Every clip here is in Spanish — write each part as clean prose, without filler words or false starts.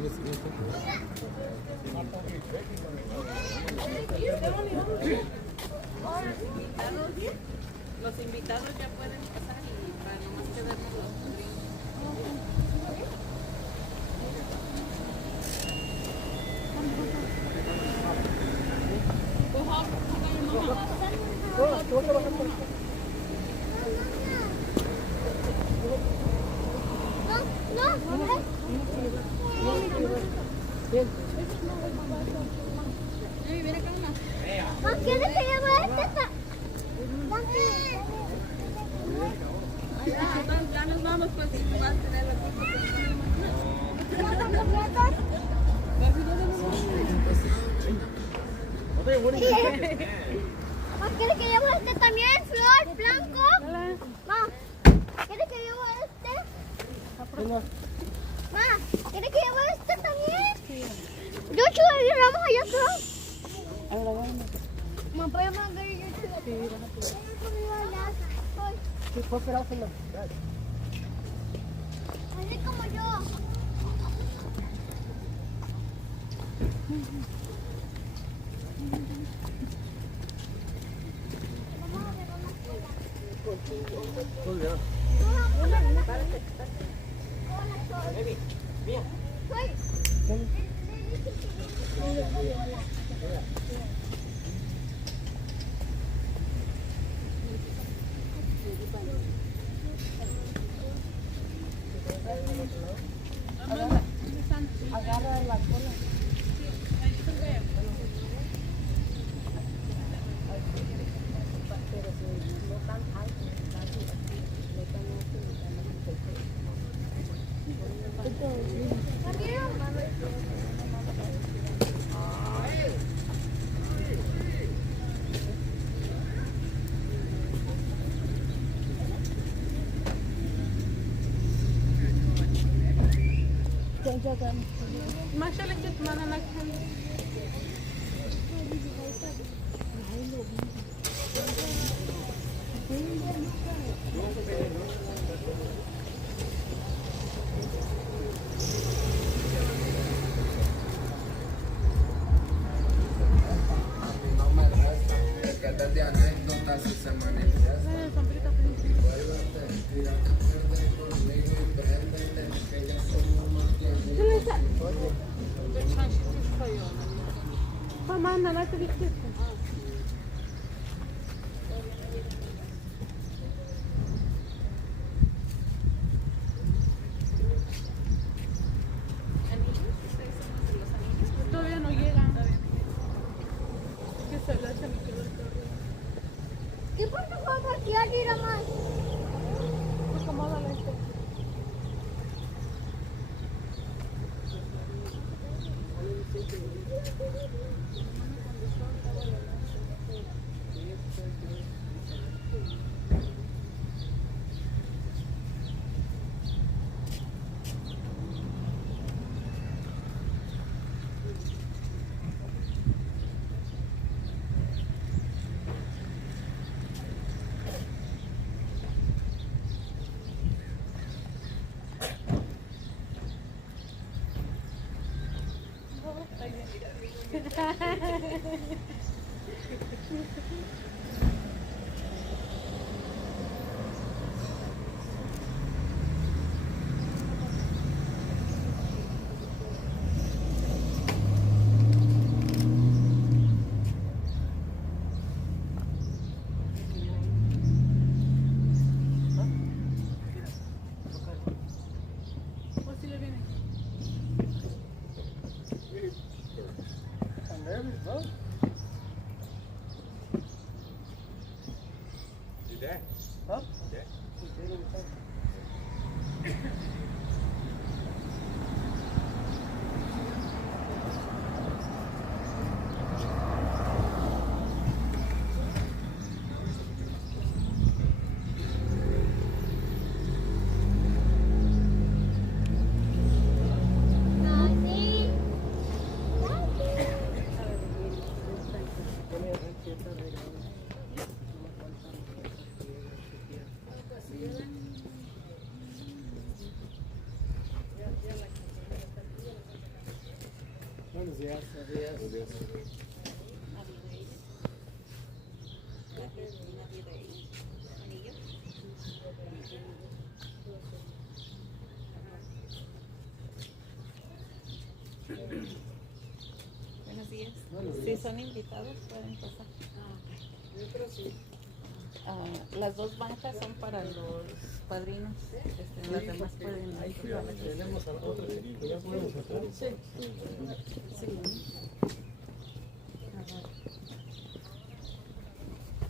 Los invitados ya pueden pasar y para nomás quedarnos los ¿Quieres que lleve este? Ya nos vamos, pues vas a tener la ¿Quieres que lleve este también? Flor, blanco. Ma, ¿quieres que lleve este? Ma, ¿quieres que lleve este también? Yo vamos allá atrás. Ma, voy a mandar yo. Sí, puedo esperar, Así como yo. agarra la cola. Pero si no tan alto, no tan Maşallah git bana naklen. De anécdotas y se manifiesta. Tamam, nasıl bitti? Todavía no llega. Que se le hace mi color. ¿Qué por qué vamos aquí a ir a más? Acomódala este. días. Buenos días. Buenos días. Si son invitados, pueden pasar. Las dos bancas son para los padrinos. Las demás pueden. Ahí tenemos a otros. ¿Ya podemos entrar? Sí.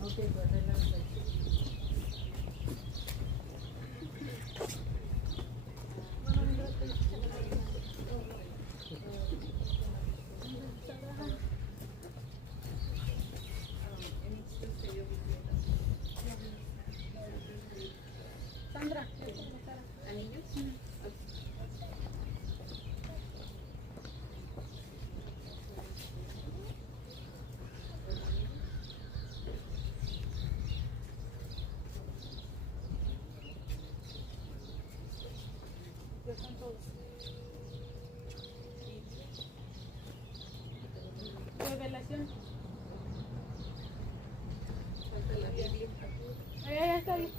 Ok, pues relájate. Sandra, ¿anillos? Revelación. Ya está bien.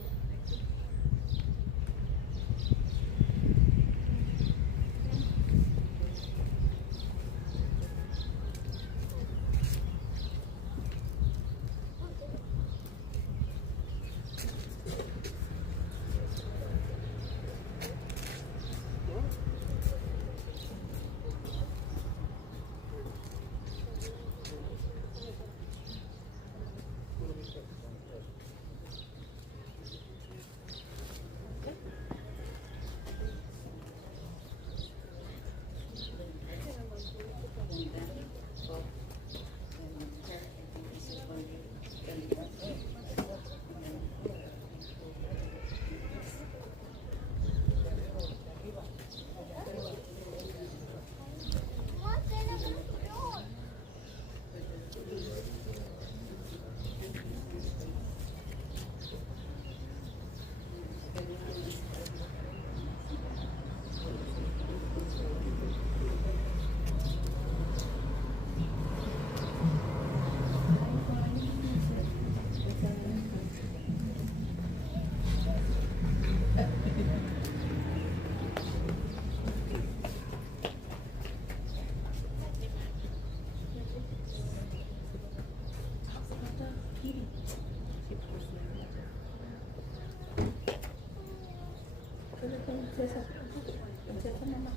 César, mamá.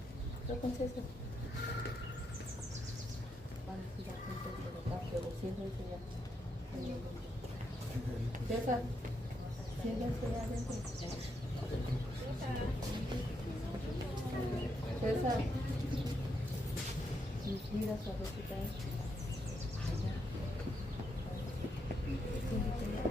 Yo con César. Vale, ya con César acá, pero siéntense ya. César, siéntense ya adentro. César. Mira su arrocita ahí. Allá. Siéntense ya.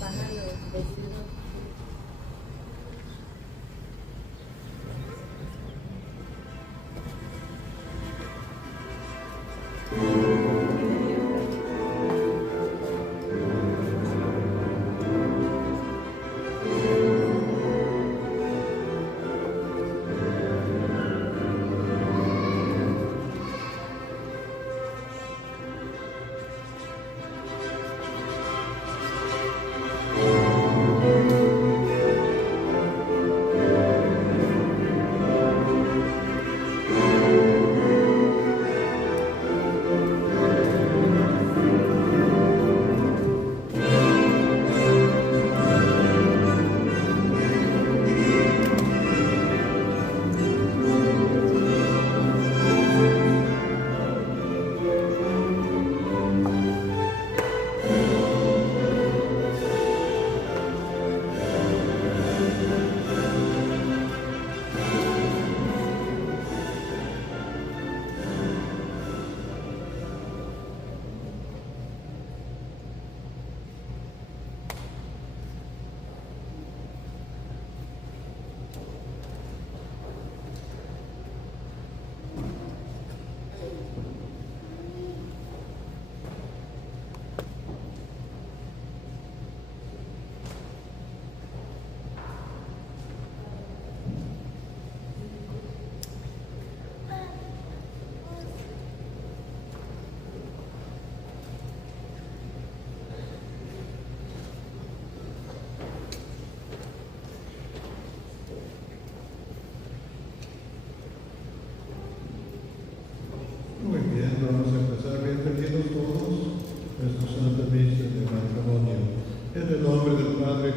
Bajan los vecinos.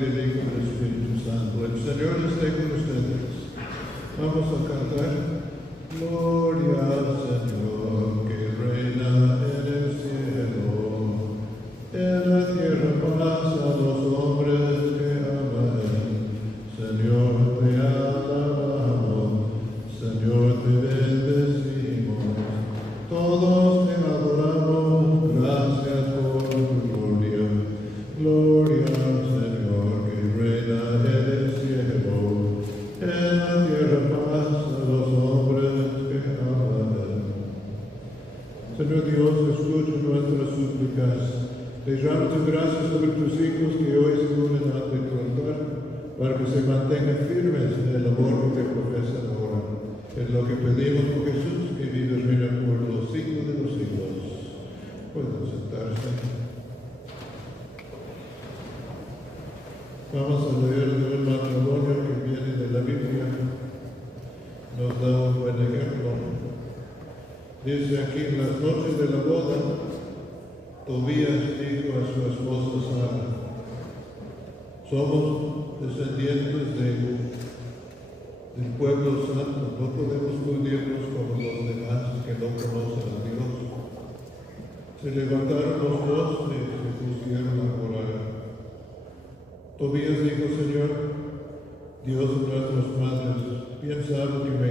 del Hijo y del Espíritu Santo. El Señor esté con ustedes. Vamos a cantar. Gloria al Señor que reina en el cielo. En la tierra paz a los hombres que aman. Señor, te alabamos. Señor, te bendecimos. Todos te adoramos. Gracias por tu gloria. Gloria al Señor que reina en el cielo. En la tierra paz a los hombres que aman. Señor Dios, escucha nuestras súplicas. Derramos gracias sobre tus hijos que hoy se unen ante tu altar, para que se mantengan firmes en el amor que profesan ahora. Es lo que pedimos por Jesús, que vive y reina por los siglos de los siglos. Pueden sentarse. Vamos a leer de un matrimonio que viene de la Biblia. Nos da un buen ejemplo. Dice aquí, en las noches de la boda, Tobías dijo a su esposa Sara: somos descendientes del pueblo santo, no podemos hundirnos como los demás que no conocen a Dios. Se levantaron los dos y se pusieron a orar. Tobías dijo: Señor, Dios de nuestras madres, bien sabe que me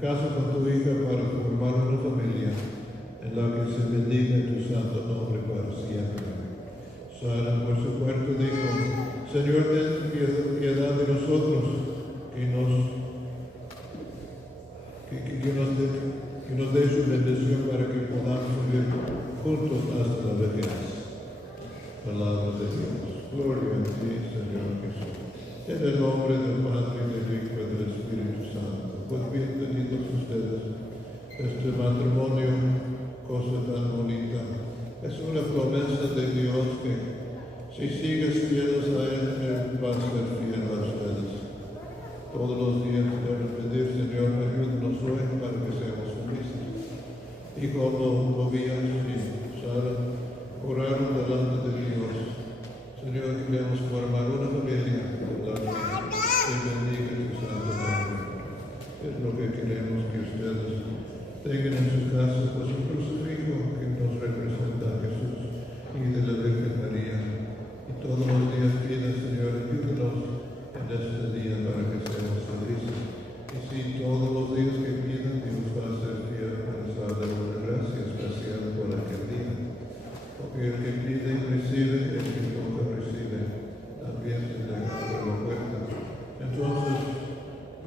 caso con tu hija para formar una familia en la que se bendiga tu santo nombre para siempre. Sara, por su parte, dijo: Señor, ten piedad de nosotros, que nos dé su bendición para que podamos vivir juntos hasta la vejez. Palabra de Dios. Gloria a ti, Señor Jesús. En el nombre del Padre, del Hijo y del Espíritu Santo. Pues bienvenidos ustedes. Este matrimonio, cosa tan bonita, es una promesa de Dios que si sigues fieles a Él va a ser fiel a ustedes. Todos los días debemos pedir: Señor, ayúdanos hoy para que seamos felices. Y como Tobías y Sara oraron delante de Dios: Señor, queremos formar una familia que bendiga tu santo nombre. Es lo que queremos que ustedes tengan en sus casas, pues un crucifijo que nos representa a Jesús y de la Virgen María. Y todos los días pida: Señor, ayúdanos en este día para que seamos felices. Y si todos los días que pidan, Dios va a ser fiel para darle una gracia especial por aquel día. Porque el que pide y recibe, el que toca recibe, también se le abre la puerta. Entonces,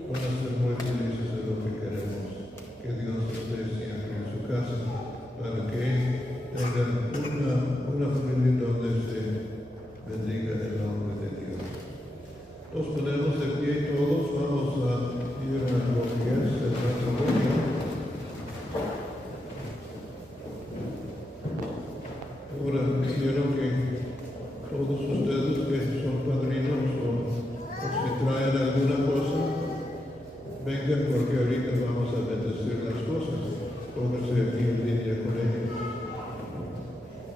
van a ser muy felices de lo que queremos. Que Dios esté siempre en su casa, para que tengan una familia donde se bendiga el nombre de Dios. Nos ponemos de pie todos, vamos a ir a lo que es el matrimonio. Ahora quiero que todos ustedes que son padrinos o si traen alguna cosa, vengan, porque ahorita vamos a bendecir las cosas. Pónganse aquí en línea con ellos.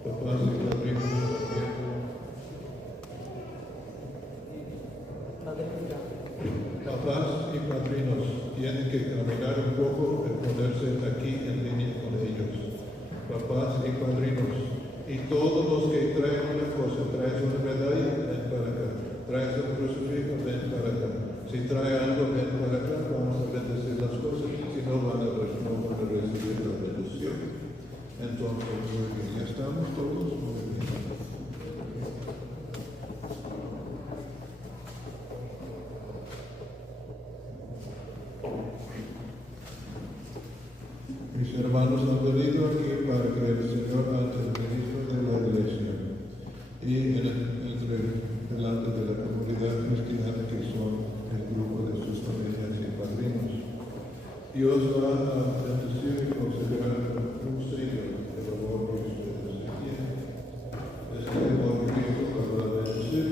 Papás y padrinos también. Papás y padrinos tienen que caminar un poco y ponerse aquí en línea con ellos. Papás y padrinos. Y todos los que traen una cosa, traes una medalla, ven para acá. Traes un crucifijo, ven para acá. Si trae algo, ven para acá, vamos a bendecir las cosas. Si no, van a recibir la bendición. Entonces, muy bien, ya estamos todos muy bien. Mis hermanos han venido aquí para que el Señor ante el ministro de la Iglesia y delante de la comunidad cristiana que son el grupo de sus familias y padrinos. Dios va a bendecir y considerar un sello del amor que ustedes tienen. Este amor que Dios va a bendecir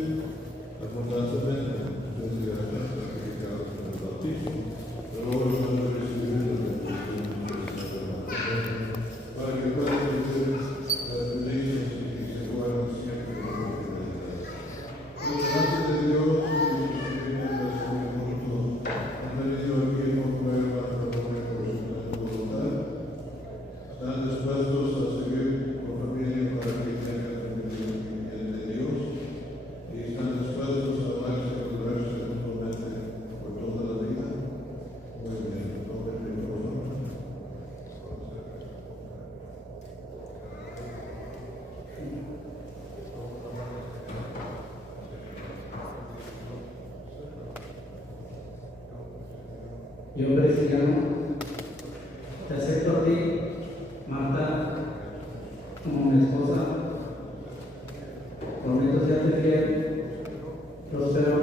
abundantemente desde la santificados en el bautismo. Pero hoy van a recibir la bendición del Señor. Yo, Prisciliano, te acepto a ti, Marta, como mi esposa. Prometo serte fiel, próspero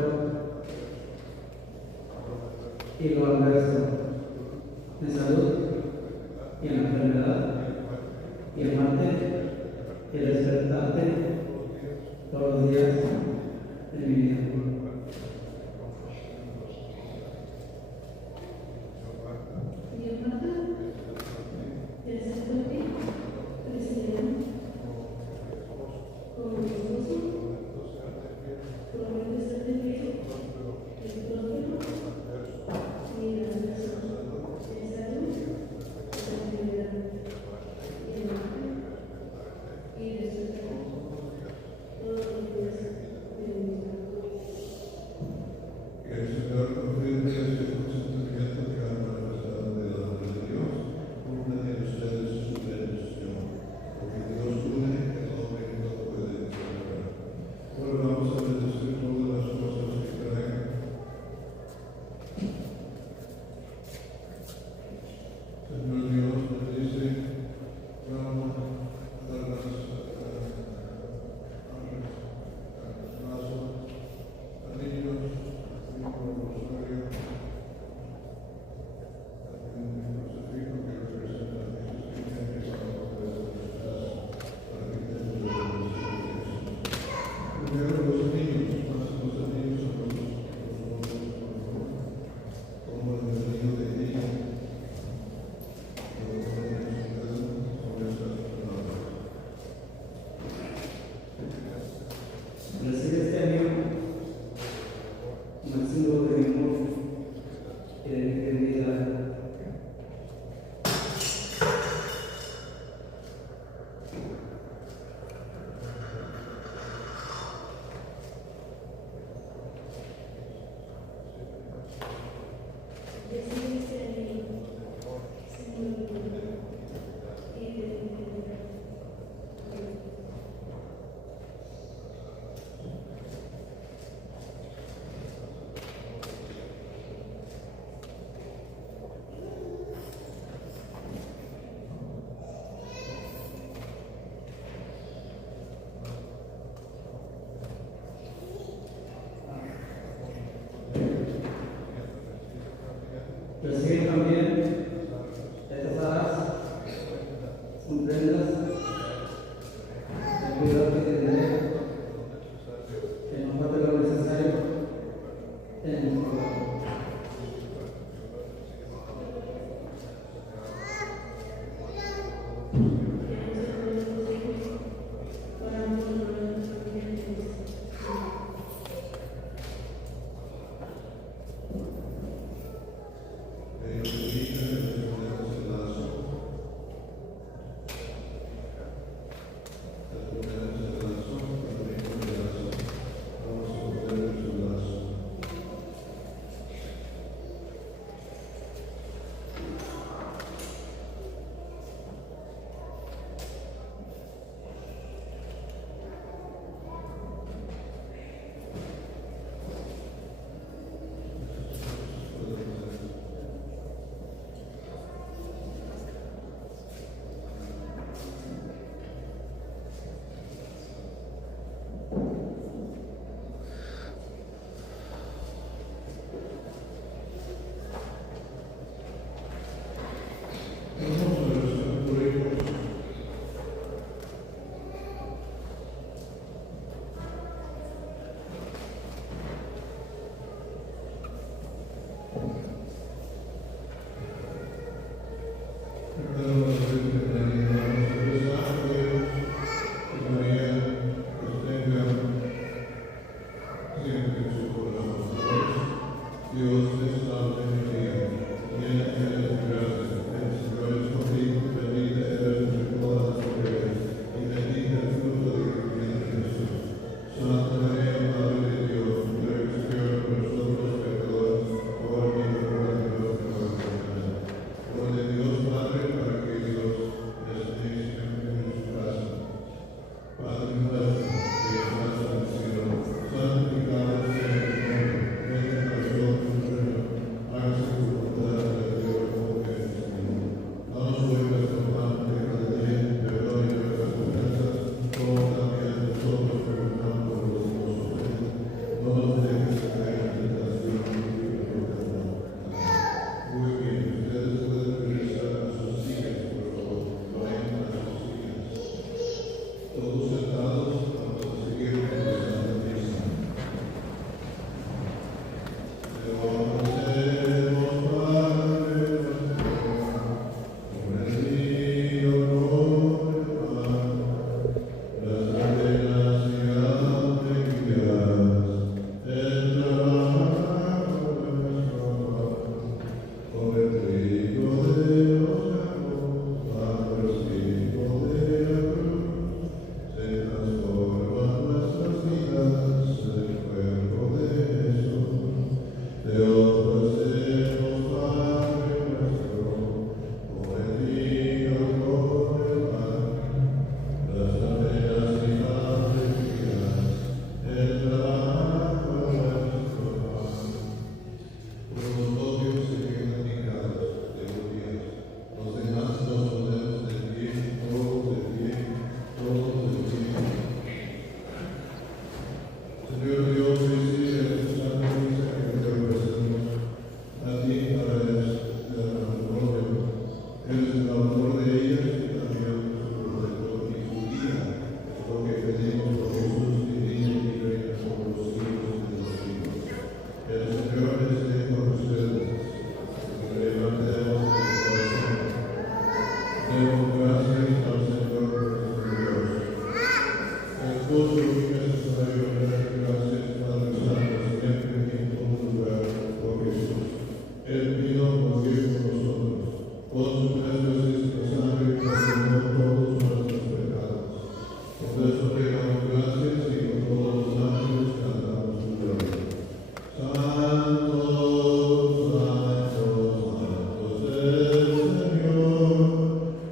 y lo adverso, en salud y en la enfermedad, y amarte y respetarte todos los días de mi vida. Que el Señor confirme este consentimiento que han manifestado delante de Dios, una en ustedes su bendición, porque Dios une el hombre que no puede separar. Ahora vamos a bendecir todas las cosas que traen. Señor Dios, bendice, vamos a dar las a niños, Recibe este anillo como el símbolo de mi amor y de mi fidelidad. Recibe también estas alas, son prendas de cuidado que tendré, que no falte lo necesario en nuestro hogar. Ellos nos dejes caer en tentación y líbranos del mal. Muy bien, ustedes pueden regresar a sus sillas, por favor. Vayan a sus sillas. Todos sentados, vamos a seguir con la Santa Misa. Te ofrecemos, Padre nuestro, bendito nombre, las cadenas y alegrías, el trabajo nuestro, con el trigo de los campos, bajo el trigo de la cruz, se transforman nuestras vidas en el cuerpo de Jesús. Te ofrecemos, Padre nuestro, con el vino, con el pan, las cadenas y alegrías, el trabajo nuestro pan. Los novios se quedan picados de los días, los demás nos ponemos de pie, todos de pie, todos de pie. Señor Dios, recibe esta santa misa que te ofrecemos a ti para el novio. Eres el autor de ellas y también su protector y su guía. Lo que pedimos por Jesús, que vive y reina por los siglos de los siglos. El Señor esté con ustedes. Levantemos el corazón. Demos gracias al Señor nuestro Dios. Es justo y necesario dar gracias, Padre Santo, siempre y en todo lugar, por Jesús. Él vino a morir por nosotros. Con su preciosísima sangre perdonó todos nuestros pecados. Por eso te damos gracias y con todos los ángeles cantamos tu gloria. Santo, santo, santo es el Señor,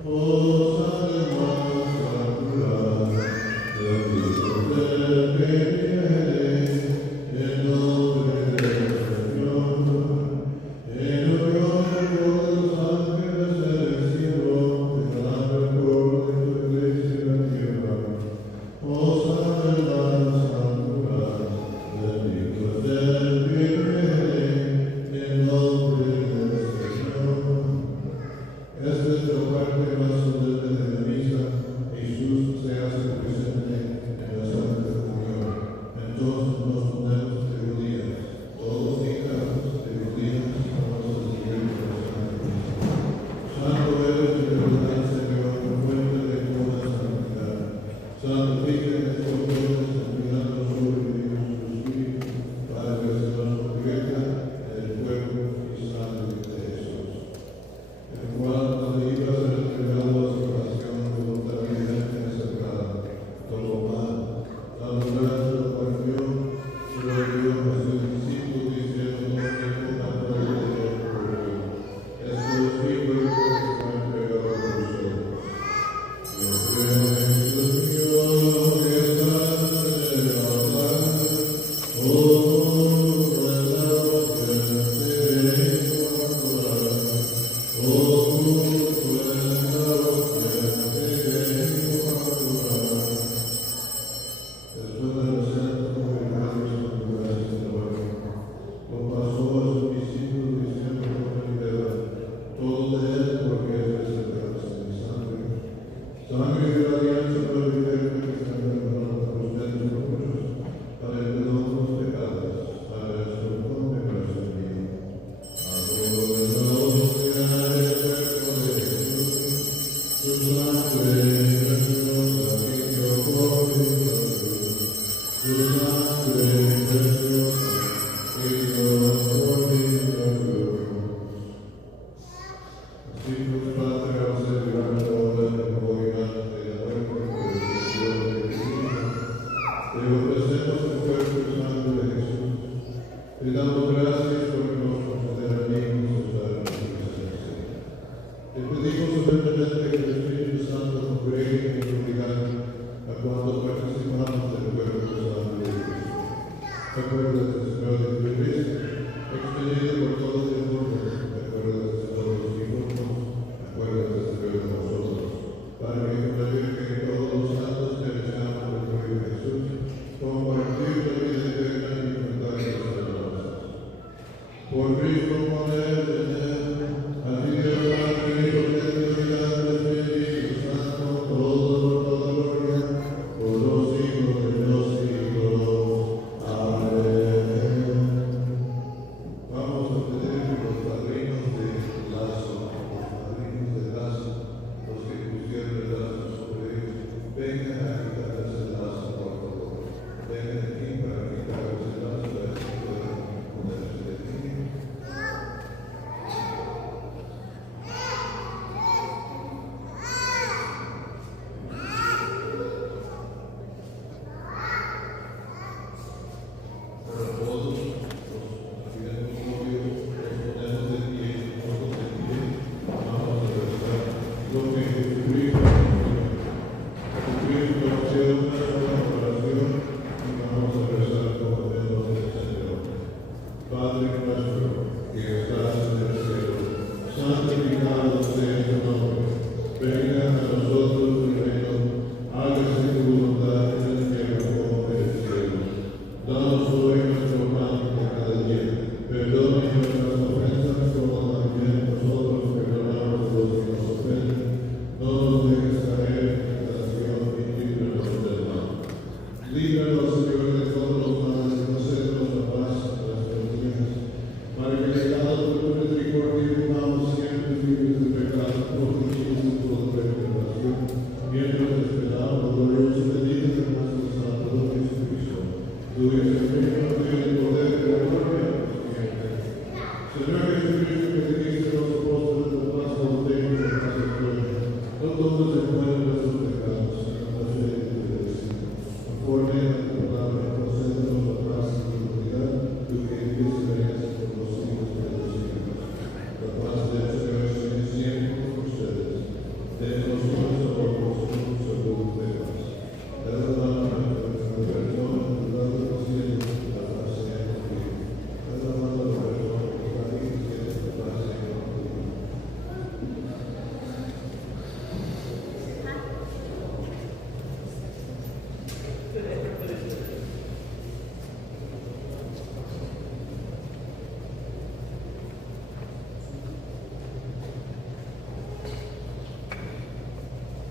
posa de más altura, bendito es el que viene, en nombre del Señor. En unión de todos los ángeles del cielo, declara el coro de tu iglesia en la tierra, posa de las alturas, bendito es el que viene, en nombre del Señor. Esta es la parte más solemne de la misa. Jesús se hace presente en la Santa Comunión. Entonces nos ponemos de rodillas, todos hincados de rodillas, vamos a seguir con la Santa Misa. Santo eres de verdad, Señor, fuente de toda santidad. Santifica estos dones enviando sobre Dios su Espíritu, para que se nos convierta en el cuerpo y sangre de Jesús. El cual cuando iba a ser entregado a su pasión voluntariamente sagrada, tomó pan, dando gracias lo partió, y lo dio a sus discípulos diciendo: tomen, coman todo de él por mí. Esto es mi cuerpo que está entregado por ustedes. Yo creo en Jesús mío, que estás en el altar, después de los santos congregados en lugares de trabajo, lo pasó a sus discípulos diciendo con claridad: todo de él porque es reservado en mi sangre. Sangre de la alianza para eterna que se ha perdonado por ustedes por muchos, para el perdón de los pecados, para el perdón de nuestra vida. A todos los hostia del cuerpo de Jesús, su sangre preciosa limpió por mi cruz. Su sangre preciosa limpió por mi cruz. Así pues, Padre, al celebrar la hora de memoria de la muerte y resurrección de Cristo, te ofrecemos el cuerpo y sangre de Jesús. Te damos gracias porque nos concederá amigos estar en tu presencia. Te pedimos solemnemente que el Espíritu Santo congregue en tu unidad a cuando participamos del cuerpo y sangre de Cristo. Acuérdate, Señor, de tu iglesia, expedida por todo el mundo. Acuérdate, Señor, de los hijos. Acuérdate, Señor, de nosotros. Para que con la Virgen y todos los santos te deseamos por el Hijo Jesús, compartir la vida eterna y Tuyo es el reino, tuyo el poder, la gloria, siempre. Señor Jesucristo, que dijiste a los apóstoles, la paz os dejo, la paz os doy. No tomes en cuenta nuestros pecados, sino la fe y la gracia. Conforme a tu palabra, concédenos la paz y la unidad, tú que vives y reinas por los siglos de los siglos. La paz del Señor esté siempre con ustedes. Denos hoy a vosotros salud de paz. Cada mano de perdón, la de los cielos, la paz sea contigo. Cada mano de perdón, la de los cielos, la paz sea contigo.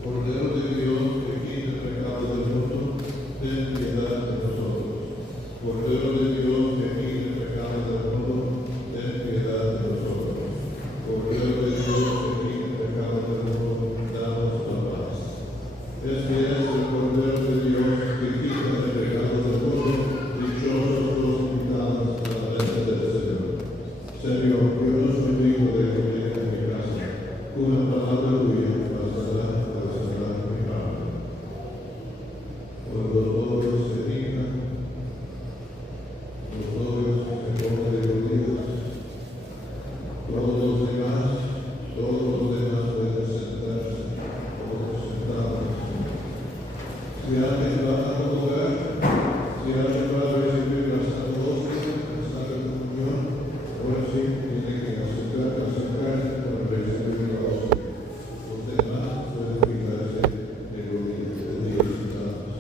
Cordero de Dios, que quita el pecado del mundo, ten piedad de nosotros. Cordero de Dios, que quita el pecado del mundo, ten piedad de nosotros. Cordero de Dios, que quita el pecado del mundo, danos la paz. Este es el Cordero de Dios, que quita el pecado del mundo, dichosos los invitados a la mesa del Señor. Señor, yo los bendigo de que venga a mi casa. Una palabra tuya bastará para sanar mi alma. Cuando todos se dignan, los novios se ponen de rodillas, todos los demás pueden sentarse, todos sentados. Si alguien va a adorar, si alguien va a recibir la Santa Hostia, la Santa Comunión, ahora sí tiene que acercarse para recibir la hostia. Los demás pueden fijarse de rodillas, sentados.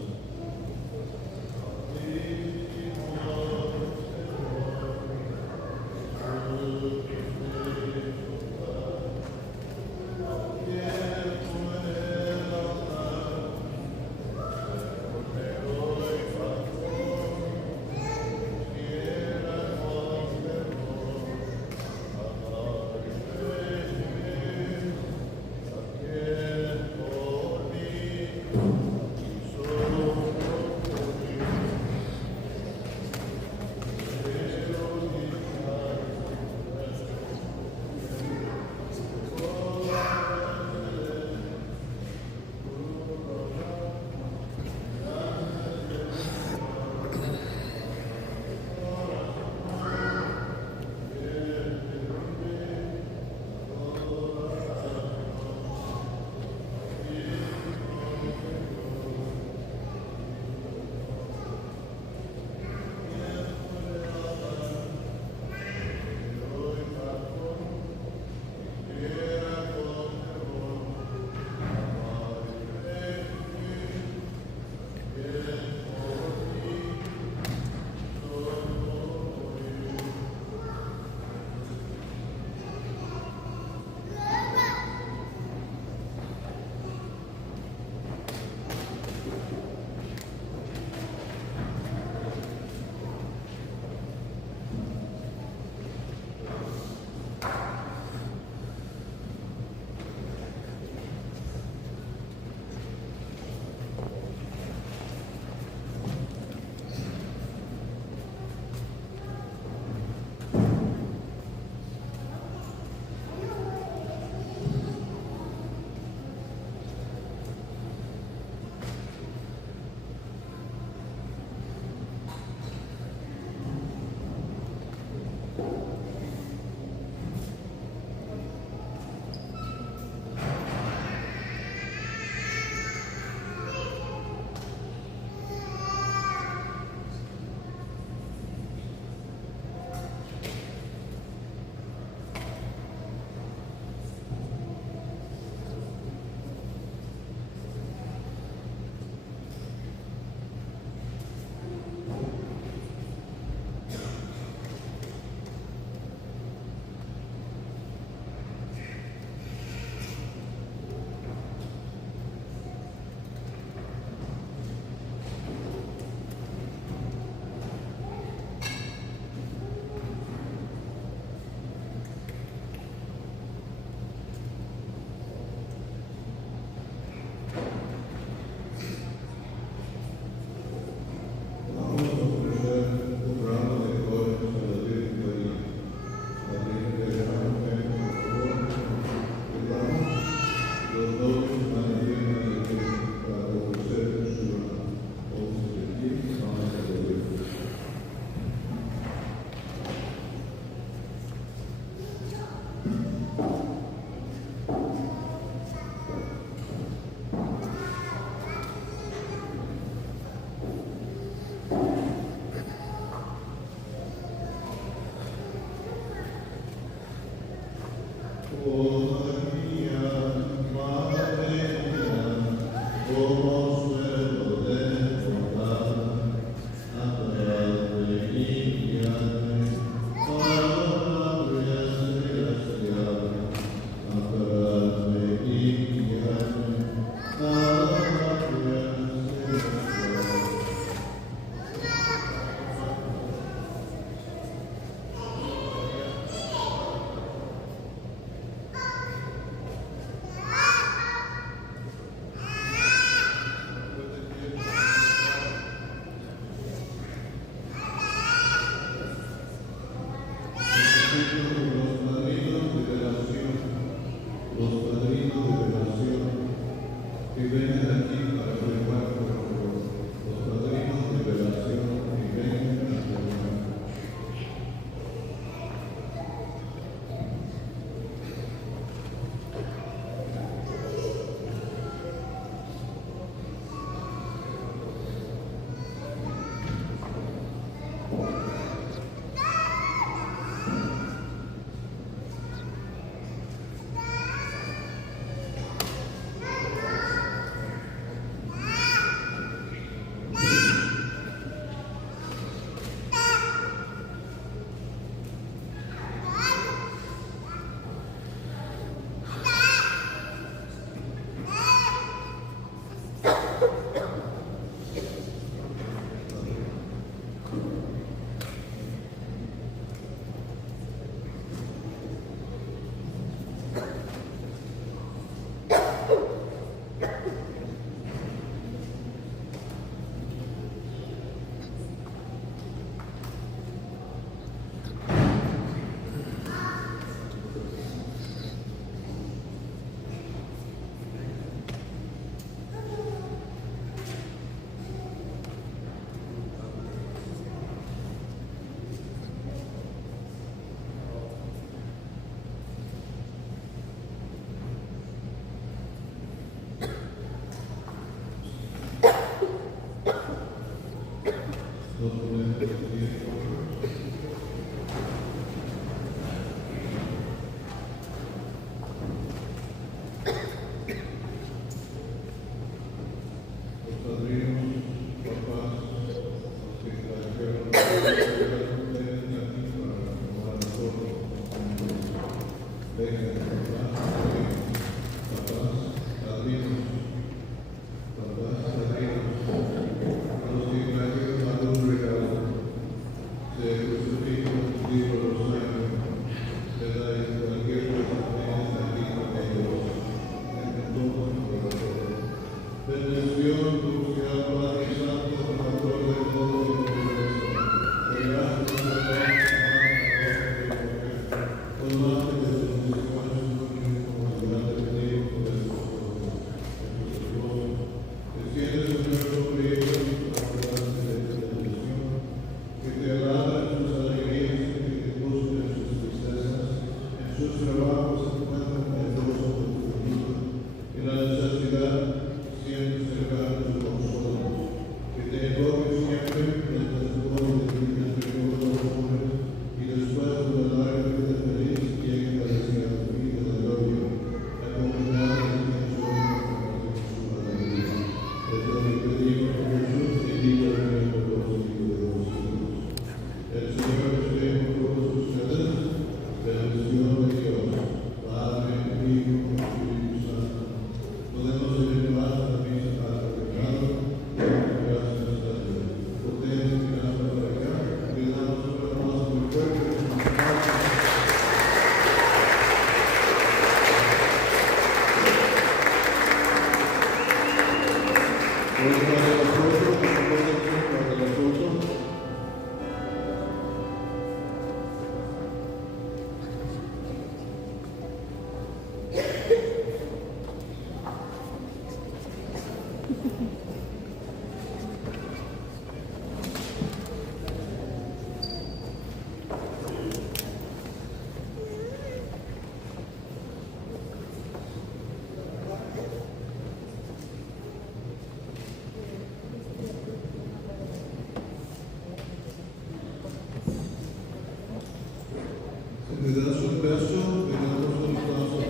Le das un beso, le damos un paso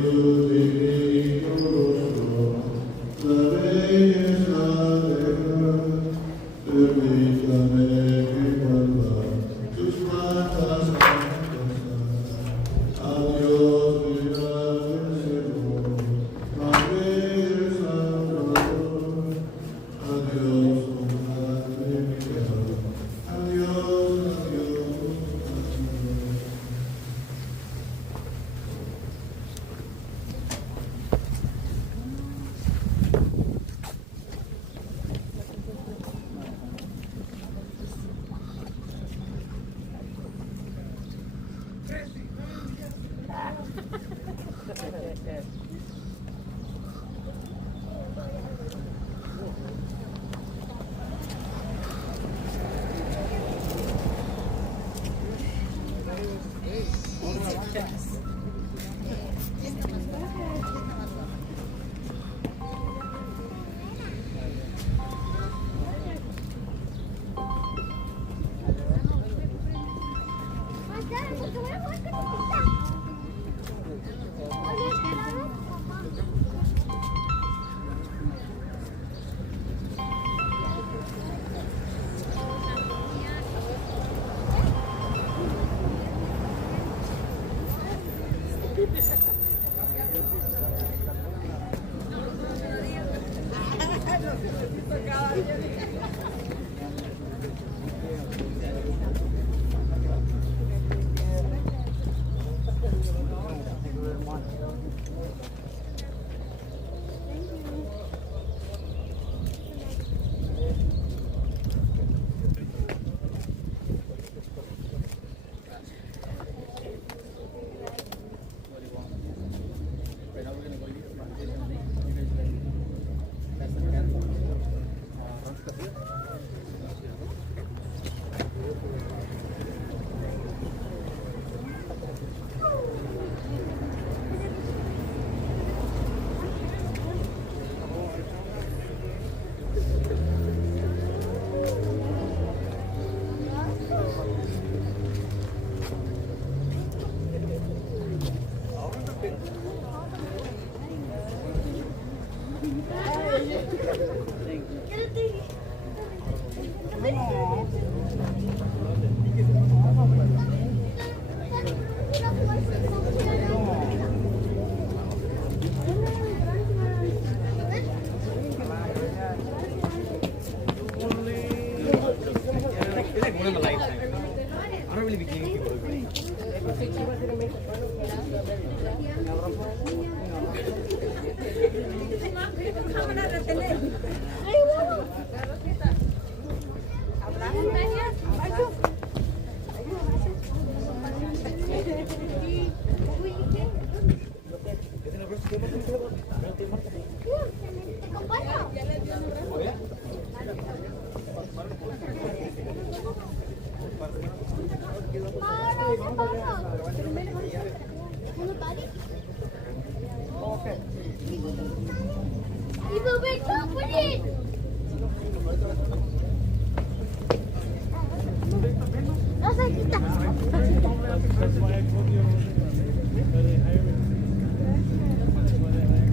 tu divino rostro, la belleza de Dios, permítame que vuelva tus manos a Dios mira del cielo, Madre del Salvador, a Dios Madre mía, adiós, adiós, adiós. Ibu betul pelit. Rasa kita. That's why I told you that they hire me. That's why they hire me.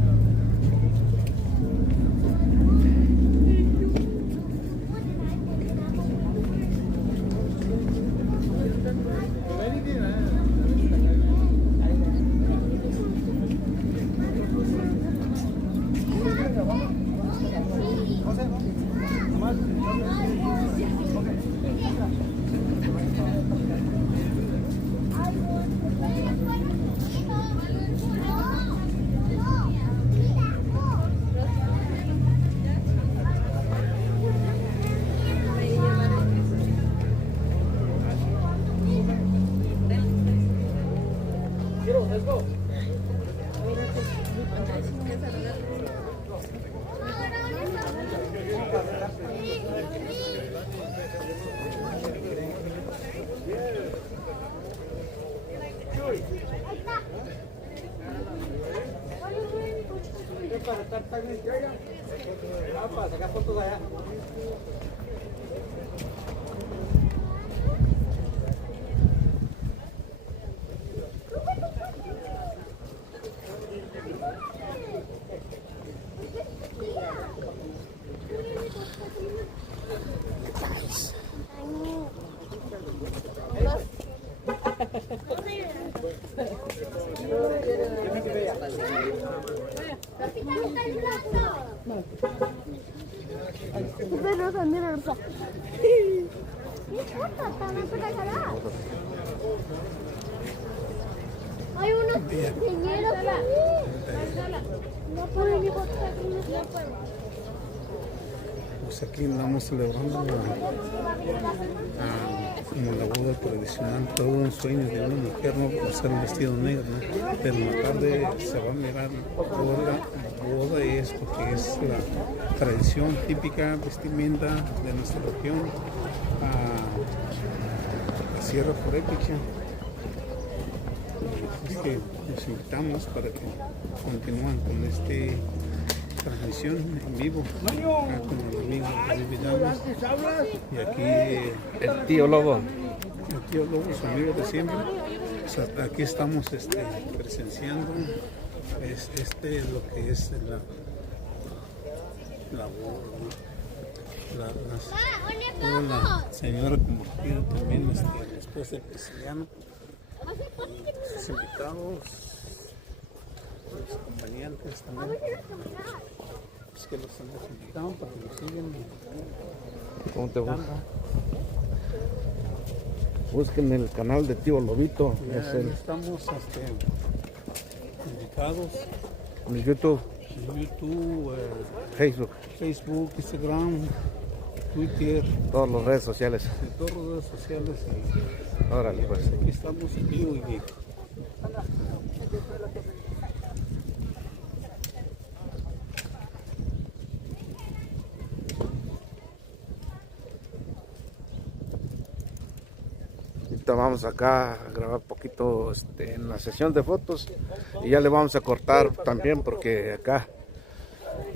Apa? Sacar fotos allá. Pero también el no importa, no se caerá. Hay unos señeros aquí. No pueden ni botar, no pueden. Pues aquí andamos celebrando como la boda tradicional, todo un sueño de una mujer, no usar un vestido negro, ¿no? Pero en la tarde se va a mirar la boda y es porque es la tradición típica vestimenta de nuestra región, la Sierra Purépecha. Es que los invitamos para que continúen con esta transmisión en vivo acá con el amigo David Villanos y aquí El tío Lobo. su amigo de siempre. O sea, aquí estamos presenciando lo que es la boda, ¿no? La señora convertida también, la esposa del Prisciliano, los invitados, los acompañantes también. Es que los invitamos para que nos sigan. ¿Cómo te va? Busquen el canal de tío Lobito. Ya Es el estamos invitados en YouTube, en YouTube, Facebook, Facebook, Instagram, Twitter, todas las redes sociales. en todas las redes sociales. Órale, pues. Y aquí estamos en vivo y vivo. Ahorita vamos acá a grabar poquito en la sesión de fotos y ya le vamos a cortar también porque acá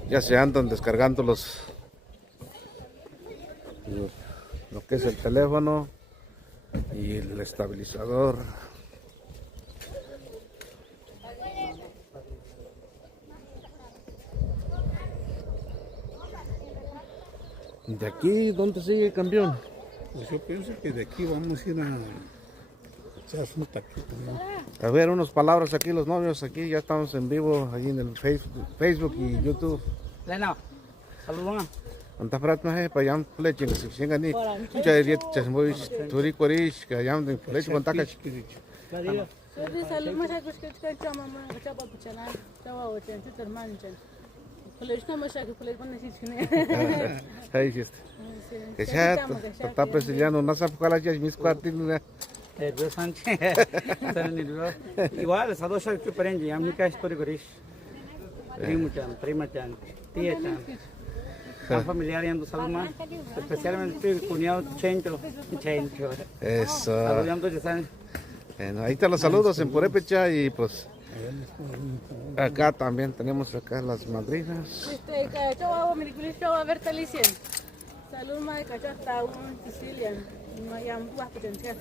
ya se andan descargando lo que es el teléfono y el estabilizador. De aquí, ¿dónde sigue, campeón? Pues yo pienso que de aquí vamos a ir a echarse un taquito, ¿no? A ver, unas palabras aquí, los novios, aquí ya estamos en vivo, ahí en el Facebook y YouTube. Lena, saludos. Anta prat mahe payam fleche que se chinga ni chayriet chasmoy turi korish que ayam de fleche contacta. Salud, muchas gracias que chama chapa puchana, chapa ochen, terman chen. Flesh no más que flesh con necesidad. Ahí está. Que chat, está presillando una zapcala ya mis cuartil. Igual, esa dos que prende, ya me cae por gris. Prima chan, tía chan. Tan familiar y ando salud más, especialmente el cuñado Chencho. Eso. Saludando de San. Bueno, ahí están los saludos en Purépecha y pues acá también tenemos acá las madrinas. Chava, mi chava Bertalicien. Salud más de cachata un Sicilian, mayam potencial.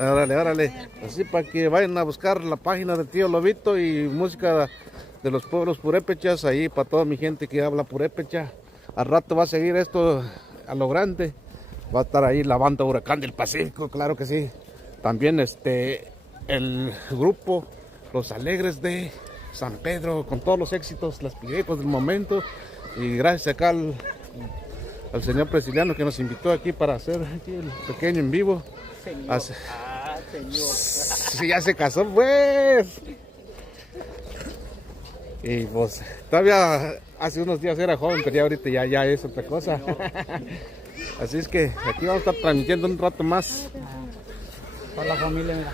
Órale. Así para que vayan a buscar la página de tío Lobito y música de los pueblos purépechas, ahí para toda mi gente que habla purépecha. Al rato va a seguir esto a lo grande. Va a estar ahí la banda Huracán del Pacífico, claro que sí. También el grupo Los Alegres de San Pedro, con todos los éxitos, las pidecos del momento. Y gracias acá al señor Prisciliano que nos invitó aquí para hacer aquí el pequeño en vivo. Señor. Sí, ya se casó pues. Y pues todavía hace unos días era joven, pero ya ahorita ya es otra cosa. Así es que aquí vamos a estar transmitiendo un rato más. Para la familia, mira.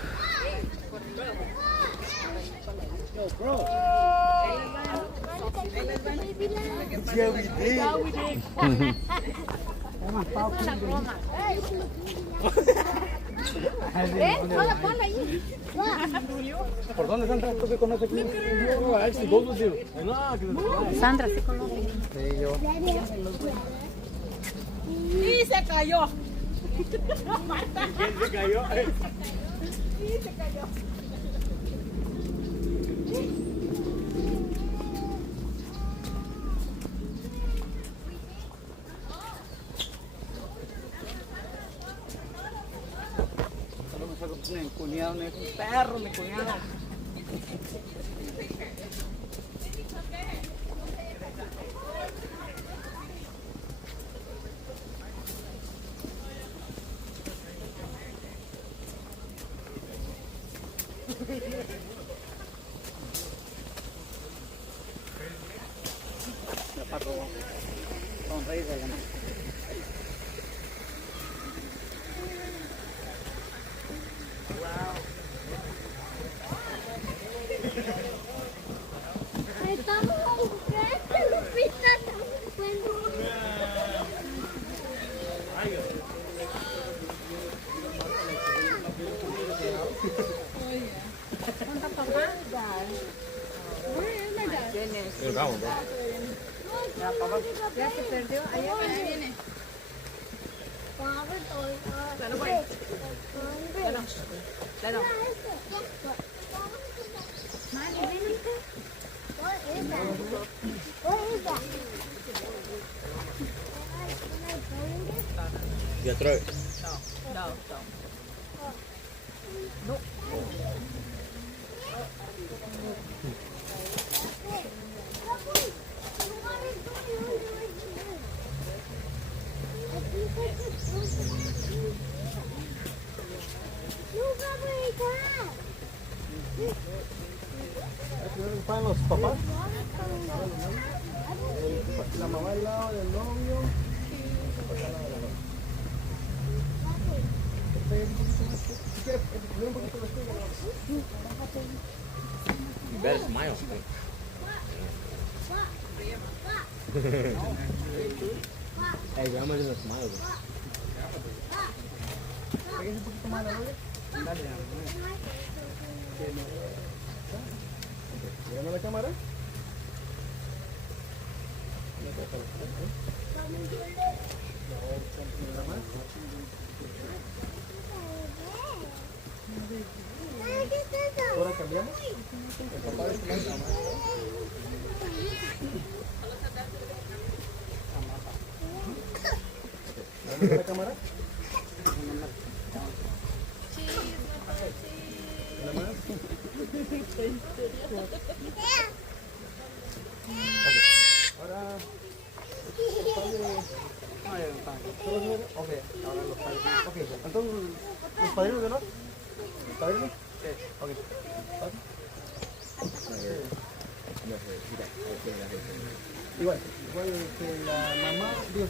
Ponla ahí. ¿Por dónde Sandra? ¿Tú qué conoces aquí? Sandra, sí conoce. Sí, yo. Y se cayó. ¿Quién se cayó? Sí, se cayó. Mi cuñado no es un perro, mi cuñado. Sonreír de ganar. Ahí estamos enfrente, Lupita. Ya se perdió. Allá viene. Dale, voy. Dale. Mami, ven acá. Ya trae. No. ¿Para los papás? La mamá al lado del novio. You better smile. Hey, grandma doesn't smile. ¿Mírame la cámara? ¿Ahora cambiamos? El papá de la cámara. ¿Mírame la cámara? ¿Nada más? Ahora, ok, ahora los padrinos. Ok, entonces, ¿los padrinos de honor? ¿Los padrinos? Ok. Igual que la mamá, digo,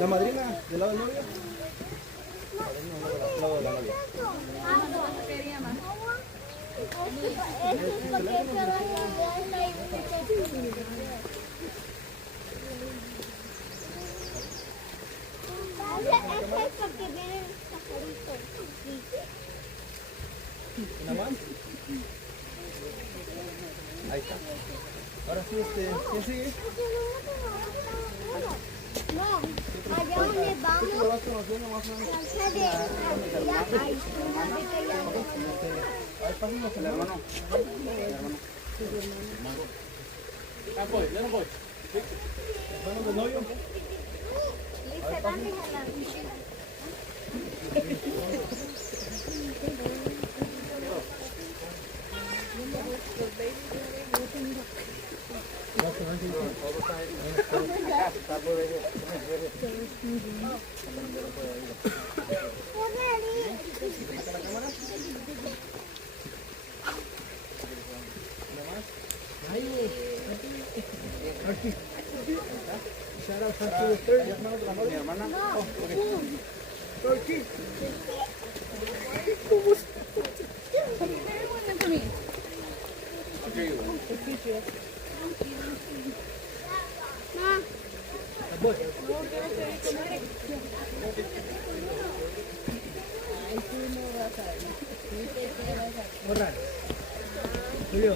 la madrina del lado del novio. Padrino del lado de la novia. Es porque vienen los pajaritos. ¿Nada más? Ahí está. Ahora sí, ¿quién sigue? No, allá donde vamos. ¿Tú lo vas conociendo más o menos? Ahí pasamos el hermano. Ya no voy. ¿Hermano del novio? Shout out to the third. Mi hermana. Turkey. Hola. Julio.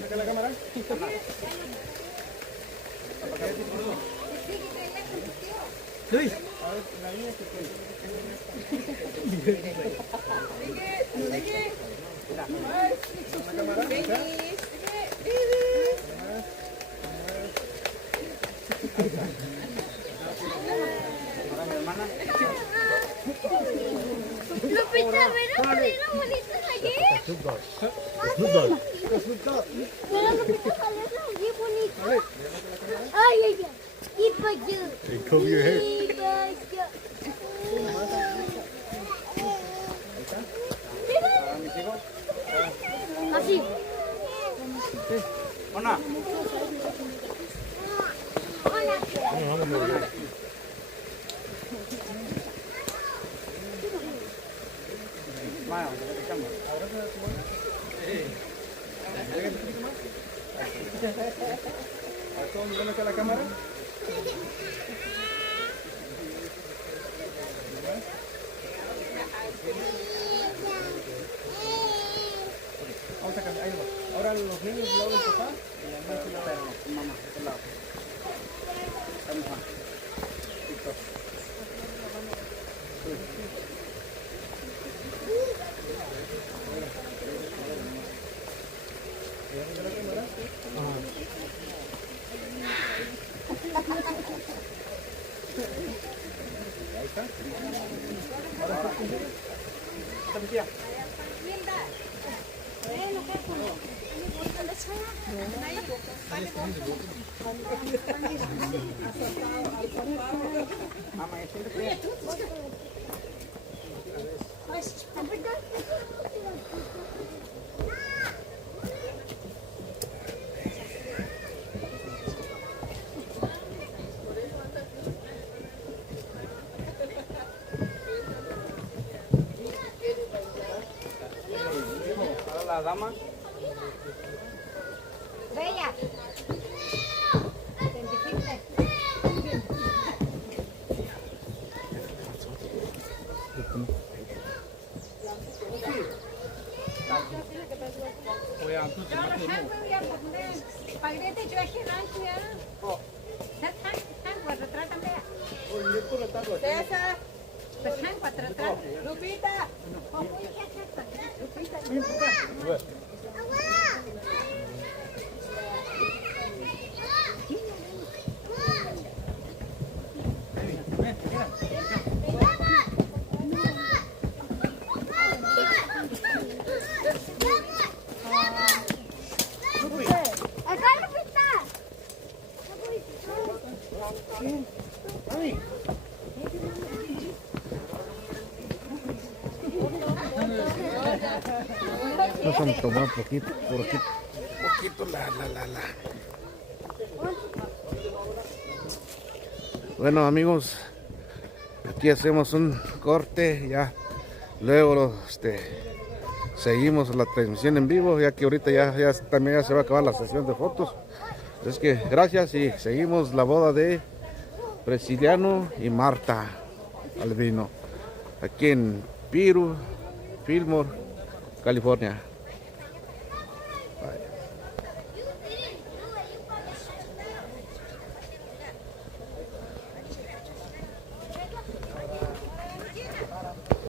¿Saca la cámara? Luis. Lupita, ¿ves los palitos bonitos allí? Mira, Lupita, palitos allí bonitos. Ay, ay, ay. Y para allá. Hey, comb your hair. Y para allá. Así. Hola. Hola. ¿Todos mirando acá a la cámara? Vamos acá, ahí va. Ahora los niños del lado del papá y la mamá del lado de mamá, de este lado. Vamos a. Listo. Ahí está. Ahora está contigo. Está mi tía. Para la dama. Bella. Lupita. Acá, Lupita. Vamos a tomar un poquito, la. Bueno amigos, aquí hacemos un corte, ya luego seguimos la transmisión en vivo, ya que ahorita también ya se va a acabar la sesión de fotos. Es que gracias y seguimos la boda de Prisciliano y Marta Albino aquí en Fillmore, California.